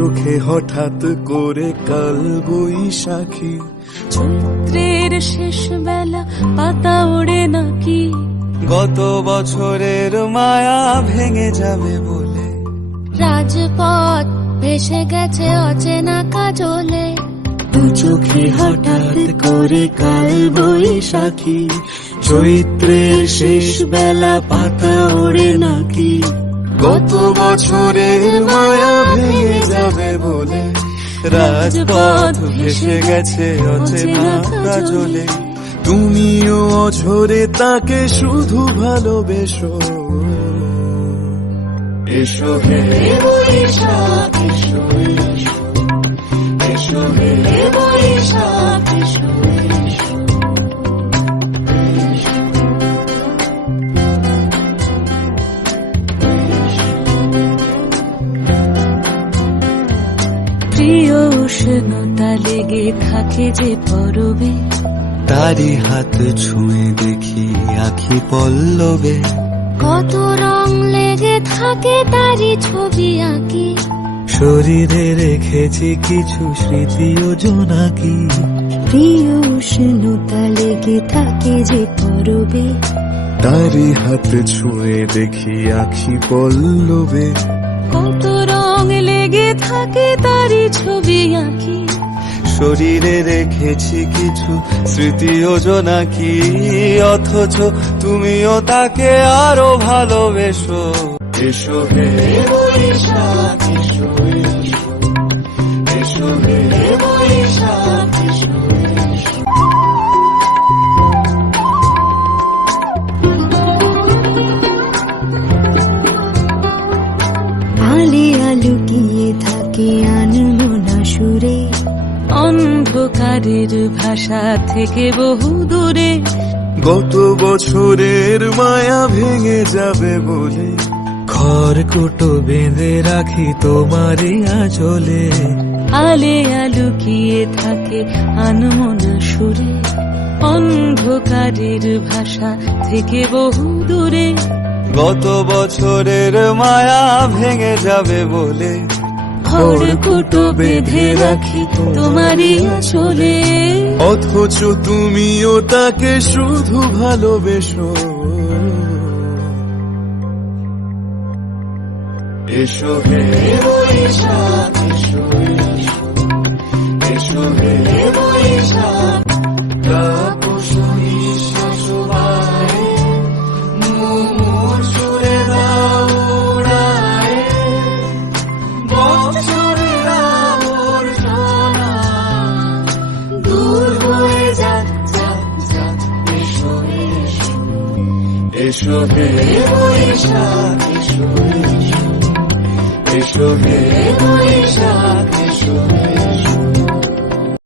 চোখে হঠাৎ করে কাল বৈশাখী, চৈত্রের শেষ বেলা পাতা ওড়ে নাকি, গত বছরের মায়া ভেঙে যাবে বলে, রাজপথ ভেসে গেছে অচেনা কাজলে, দু চোখে হঠাৎ করে কাল বৈশাখী, চৈত্রের শেষ বেলা পাতা ওড়ে নাকি, গত বছরের মায়া ভেঙে যাবে বলে, রাজপথ ভেসে গেছে অচেনা কাজলে, তুমিও অঝরে তাকে শুধু ভালোবেসো। এসো হে বৈশাখ এসো, এসো হে বৈশাখ এসো। প্রিয় উষ্ণতা লেগে থাকে যে পরবে, তারি হাত ছুঁয়ে দেখি আখি পল্লবে, কত রং লেগে থাকে তারই ছবি আঁকি, শরীরে রেখেছি কিছু স্মৃতি ও জোনাকি, প্রিয় উষ্ণতা লেগে থাকে যে পরবে, তারি হাত ছুঁয়ে দেখি আখি পল্লবে, কত রং লেগে থাকে তারই ছবি আঁকি, শরীরে রেখেছি কিছু স্মৃতি ও জোনাকি, অথচ তুমিও তাকে আরো ভালোবেসো। এসো হে বৈশাখ এসো, এসো হে বৈশাখ এসো। আলে আলুকিয়ে থাকে আনমনা সুরে, অন্ধকারের ভাষা থেকে বহু দূরে, গত বছরের মায়া ভেঙে যাবে বলে, খড়কুটো বেঁধে রাখি তোমারই আঁচলে, আলে আলুকিয়ে থাকে আনমনা সুরে, অন্ধকারের ভাষা থেকে বহু দূরে, গত বছরের মায়া ভেঙে যাবে বলে, খড়কুটো বেঁধে রাখি তোমারই আঁচলে, অথচ তুমিও তাকে শুধু ভালোবেসো। এসো হে বৈশাখ এসো, এসো হে বৈশাখ। তাপস নিঃশ্বাস বায়ে, মুমুর সুরে দাও উড়ায়ে, বছরের আবর্জনা দূর হয়ে যাক যাক যাক। এসো এসো, এসো হে বৈশাখ এসো, এসো হে বৈশাখ এসো, এসো।